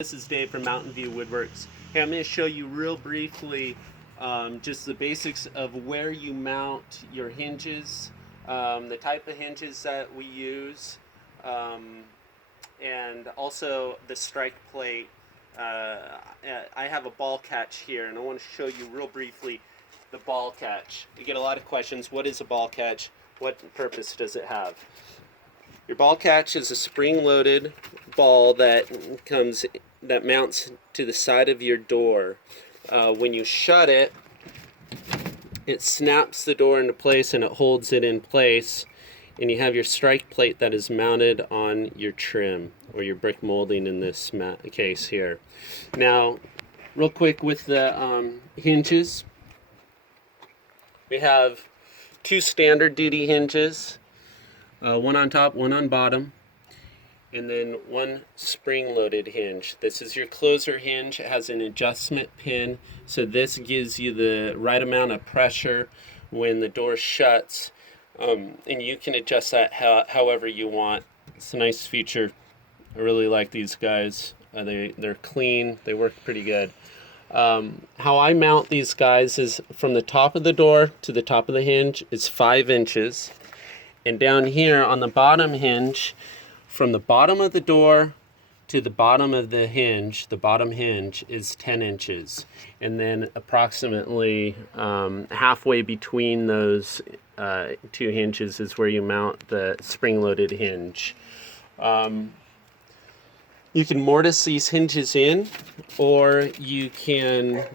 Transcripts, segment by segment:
This is Dave from Mountain View Woodworks. Hey, I'm going to show you real briefly just the basics of where you mount your hinges, the type of hinges that we use, and also the strike plate. I have a ball catch here, and I want to show you real briefly the ball catch. You get a lot of questions. What is a ball catch? What purpose does it have? Your ball catch is a spring-loaded ball that mounts to the side of your door. When you shut it, it snaps the door into place and it holds it in place. And you have your strike plate that is mounted on your trim or your brick molding in this case here. Now, real quick with the hinges, we have two standard duty hinges. One on top, one on bottom, and then one spring-loaded hinge. This is your closer hinge. It has an adjustment pin, so this gives you the right amount of pressure when the door shuts, and you can adjust that however you want. It's a nice feature. I really like these guys. They're clean. They work pretty good. How I mount these guys is from the top of the door to the top of the hinge is 5 inches. And down here on the bottom hinge, from the bottom of the door to the bottom of the hinge, the bottom hinge is 10 inches. And then approximately halfway between those two hinges is where you mount the spring-loaded hinge. You can mortise these hinges in, or you can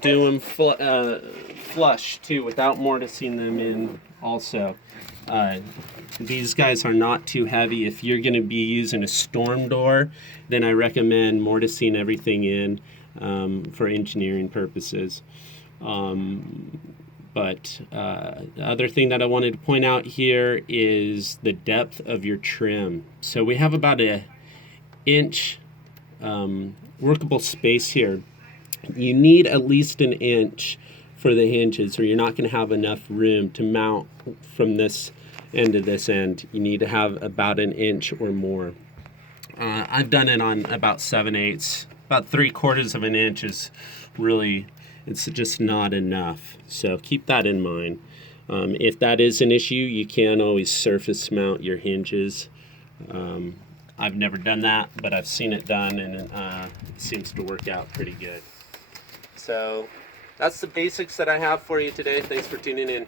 do them flush too without mortising them in also. These guys are not too heavy. If you're going to be using a storm door, then I recommend mortising everything in for engineering purposes. But the other thing that I wanted to point out here is the depth of your trim. So we have about an inch workable space here. You need at least an inch for the hinges, or you're not going to have enough room to mount from this end to this end. You need to have about an inch or more. I've done it on about 7/8. About 3/4 of an inch is really, it's just not enough. So keep that in mind. If that is an issue, you can always surface mount your hinges. I've never done that, but I've seen it done, and it seems to work out pretty good. So that's the basics that I have for you today. Thanks for tuning in.